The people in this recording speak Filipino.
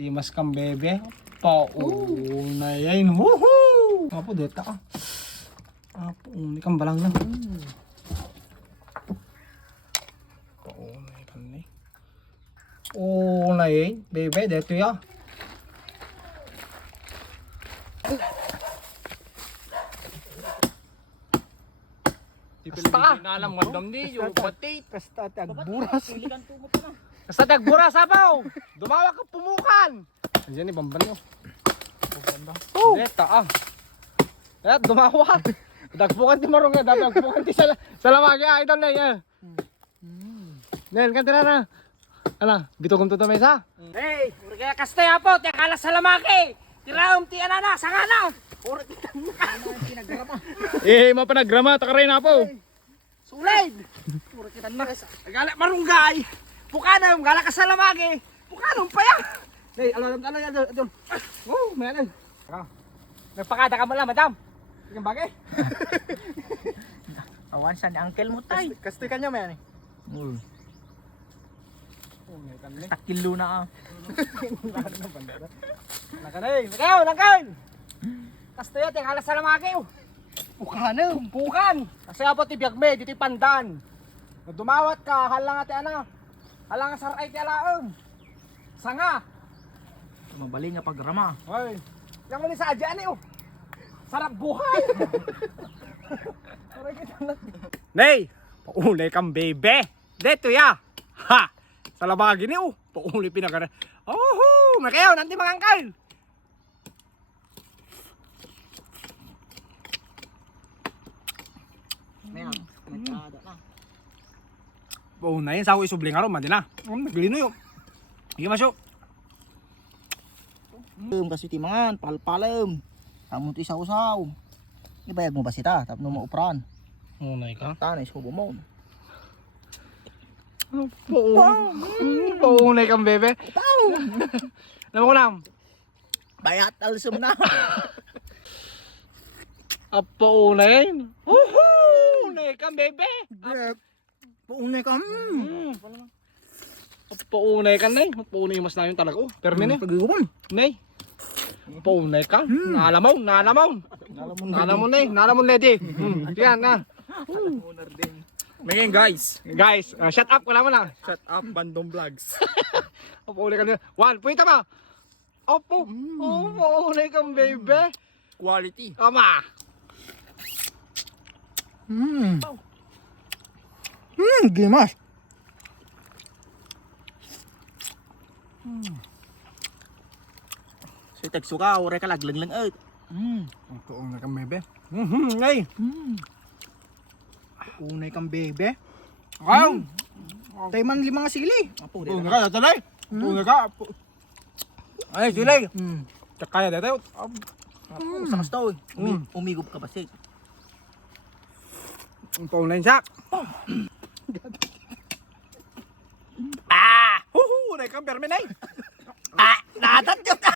Imas kang bebe. Paunay. Woohoo! Apo, deta ka. Apo, ikang balang lang. Paunay kan ni. Unay, bebe, deto ya. Kasta ka! Nalam mo dam ni, yung batit. Kasta tagburas. Kasta tagburas, apaw! Dumawa ka pumukan! Andiyan ni Bamban mo. Oh! Deta ah. Deta, dumawa. Dagpukan ti marong nga, dagpukan ti salamagi ah, idol na yan. Nel, kantina na. Ala, bitogom to mesa. Hey, kaya kasta ya po, tiya kala salamaki. Tiraom ti anana, sangana. Ora ti pinagrama. Mapanagrama, takaray na po. Sulay. Ora kita na. Gala marunggay. Pukanam, gala ka salamaki. Pukanam pa ya. Hey, alam yan, adol. Oh, meron. Nagpakada ka mo lang, madam. Yung bagay. Awan sa ni uncle mo tay. Kastoy kanya may ani. Takilo na ah. Nakanay, nakaw. Kastoy ate, kala salamaki. Pukan. Kasi abot ti biyagme, dito pandan. Dumawat ka, halang ate ana. Halang saray ti alaom. Sanga. Mabali nga pagrama. Hoy. Yang muli sa adya ni oh. Sarap buhay. Nay, paulay kang bebe. Deto ya. Ha. Sa labagi ni oh. Paulay pinakara. Oh, makayaw nanti mangangkal. Meron, nagkada na. Paulay sa ako isubling aron man din na. Naglino yo. Sige masyo. Kasi timangan, palpalam. Kamu ti saw-saw. Ibayag mo ba sita? Tapos mo maupran. Unay ka. Tanay, subo mo. Paunay kang bebe. Alam ko lang. Bayat alsum na. Paunay. Unay kang bebe. Paunay ka. Paunay ka nay. Paunay mas na yung talaga oh. Termine. Pag-iuman. Nay. Paunay ka. Nalamaw. Nalamon lady. Yan na. Ngayon guys, Shut up wala mo na. shut up Bandong Vlogs. Paunay ka na. One, puwita ba? Opo. Paunay kang bebe. Quality. Kama. Gimas. So tagsuka, ore ka laglang lang out. Paunay kang bebe. Ngay. Unay kang bebe. Wow. Tay man limang sili. Apo, Paunay ka talay. Paunay ka. Ay, silay. Kaya dito. Sa kastaw. Umigop ka ba sik? Paunay siya. Unay kang bermen ay. Nadat yun ka.